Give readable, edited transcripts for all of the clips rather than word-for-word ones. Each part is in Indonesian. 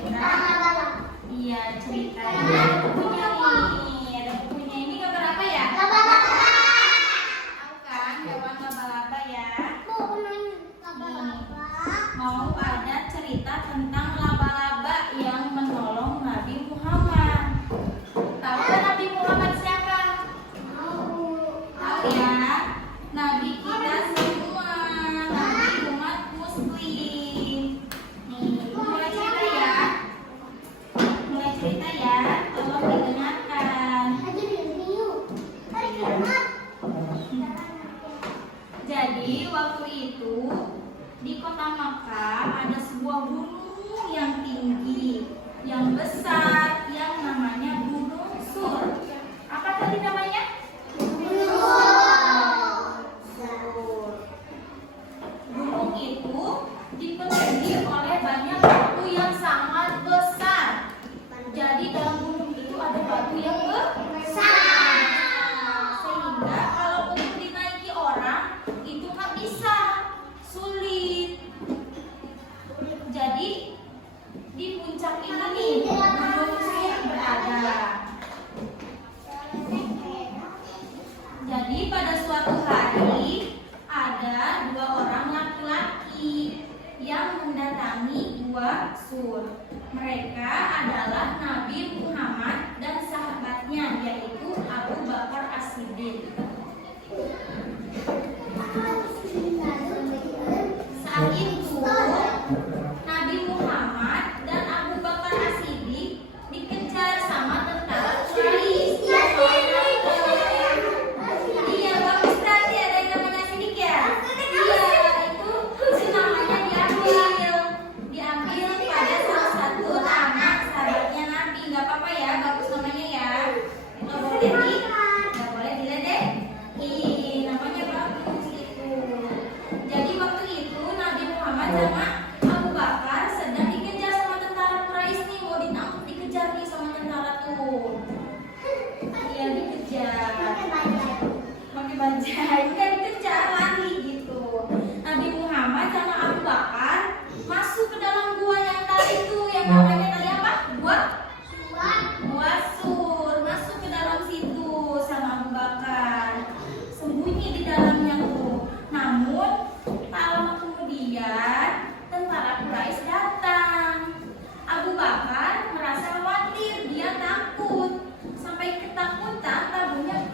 kita iya cerita ada bukunya nih, ada bukunya ini gambar apa ya? Tahu kan hewan laba-laba ya? Mau ada cerita tentang laba-laba yang menolong Nabi Muhammad. Tahu kan Nabi Muhammad siapa? Tahu ya? Nabi kita semua, Nabi umat Muslim. Nih, mulai cerita ya. Mulai cerita ya. Tolong didengarkan. Jadi waktu itu di kota Makkah ada sebuah gunung yang tinggi, yang besar, yang namanya Gunung Sur. Apa tadi namanya? Sur. Gunung itu dipenuhi oleh banyak batu yang sangat besar. Jadi dalam gunung itu ada batu yang besar. Sehingga kalau untuk dinaiki orang itu nggak bisa, sulit. Jadi di puncak ini nih Gunung Sur berada. Jadi pada suatu hari ada dua orang laki-laki yang mendatangi Gua Sur. Mereka adalah Nabi Muhammad dan sahabatnya, yaitu Abu Bakar As-Siddiq. Saat itu Nabi Muhammad dan Abu Bakar As-Siddiq dikejar sama tentara Quraisy. Iya, bagus tadi ada yang namanya Siddiq ya? Iya, itu si namanya diambil pada salah satu anak sahabatnya Nabi. Gak apa-apa ya, bagus namanya ya. Nggak boleh diledek. Namanya bagus itu. Jadi waktu itu Nabi Muhammad sama Abu Bakar sedang dikejar sama tentara Quraisy nih, mau dikejar nih sama tentara tuh. Iya dikejar. Pakai bajai, udah dikejar lari gitu. Nabi Muhammad sama Abu Bakar masuk ke dalam gua yang tadi tuh, yang namanya tadi apa? Gua Sur. Masuk ke dalam situ sama Abu Bakar. Sembunyi di dalamnya tuh. Namun tak lama kemudian tentara Quraisy datang. Abu Bakar merasa khawatir, dia takut. Sampai ketakutan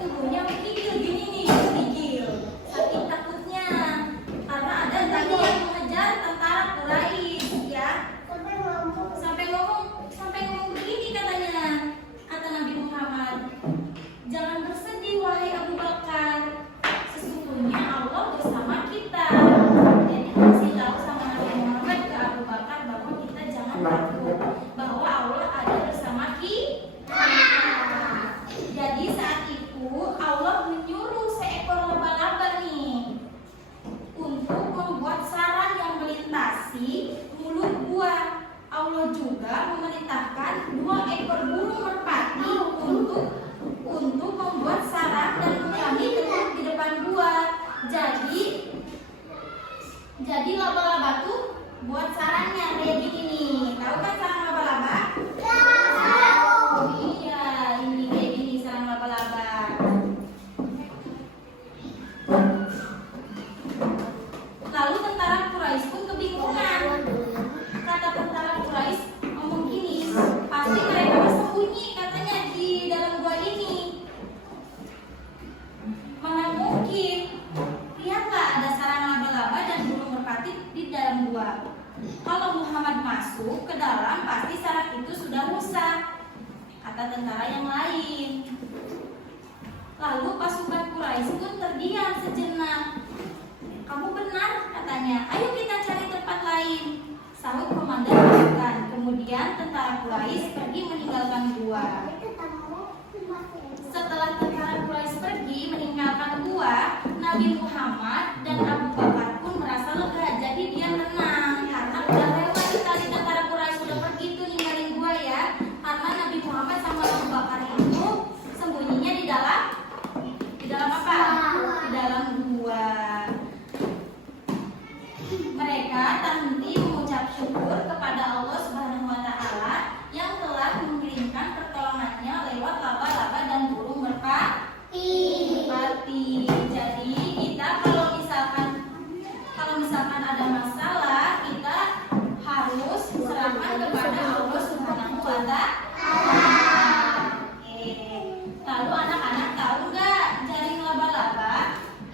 tubuhnya menggigil gini nih, menggigil. Saking takutnya karena ada tadi yang mengejar tentara Quraisy ya. Sampai ngomong begini katanya. Kata Nabi Muhammad, "Jangan bersedih wahai Abu Bakar. Sesungguhnya Allah bersama kita." Jadi kasih tahu sama Nabi Muhammad ke Abu Bakar bahwa kita jangan takut, bahwa Allah ada bersama kita. Jadi saat itu Allah menyuruh seekor laba-laba nih untuk membuat sarang yang melintasi mulut gua. Allah juga memerintahkan 2 ekor burung merpati untuk membuat sarang dan kami tetap di depan gua. Jadi laba-laba tuh buat sarangnya kayak gini nih. Tahu kan sarang laba-laba? Tahu. Iya, ini kayak gini sarang laba-laba. Lalu tentara Quraisy pun kebingungan. Kata tentara Quraisy ngomong gini, pasti mereka bersembunyi katanya di dalam gua ini. Mana mungkin? Lihatlah ada sarang laba-laba dan burung merpati di dalam gua. Kalau Muhammad masuk ke dalam, pasti sarang itu sudah rusak, kata tentara yang lain. Lalu pasukan Quraisy pun terdiam sejenak. Kamu benar katanya, ayo kita cari tempat lain, sahut komandan pasukan. Kemudian tentara Quraisy pergi meninggalkan gua. Setelah tentara Quraisy pergi meninggalkan gua, Nabi Muhammad dan Abu Bakar pun merasa lega. Jadi dia tenang karena udah lewat tadi tentara Quraisy udah pergi tuh ninggalin gua ya. Karena Nabi Muhammad sama Abu Bakar itu sembunyinya di dalam apa? Di dalam gua. Mereka tak henti mengucap syukur kepada Allah Subhanahu wa Ta'ala laba-laba? Oke. Lalu anak-anak tahu nggak jaring laba-laba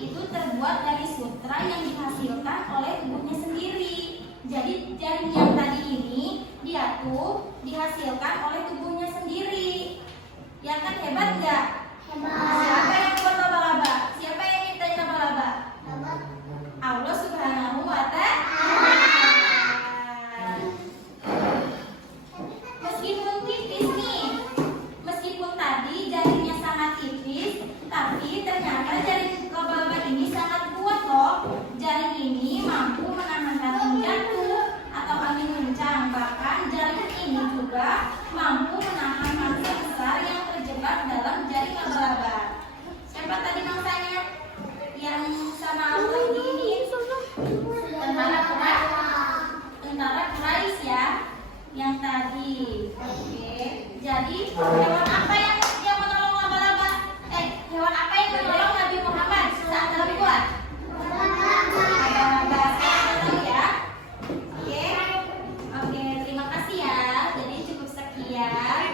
itu terbuat dari sutra yang dihasilkan oleh tubuhnya sendiri. Jadi jaring yang tadi ini dia tuh dihasilkan oleh tubuhnya sendiri. Ya kan, hebat nggak? Siapa yang buat laba-laba? Siapa yang nyiptain laba-laba? Allah Subhanahu wa Ta'ala. Meskipun tipis nih, meskipun tadi jaringnya sangat tipis, tapi ternyata jaring laba-laba ini sangat kuat loh. Jaring ini mampu menahan ranting jatuh atau angin kencang. Bahkan jaring ini juga mampu menahan mangsa besar yang terjebak dalam jaring laba-laba. Siapa tadi mangsanya yang sama Allah ini? Tentara Quraisy ya, yang tadi. Oke. Jadi hewan apa yang menolong laba-laba? Hewan apa yang menolong Nabi Muhammad saat dalam gua? Laba-laba. Sekarang tahu ya. Oke. Oke, terima kasih ya. Jadi cukup sekian.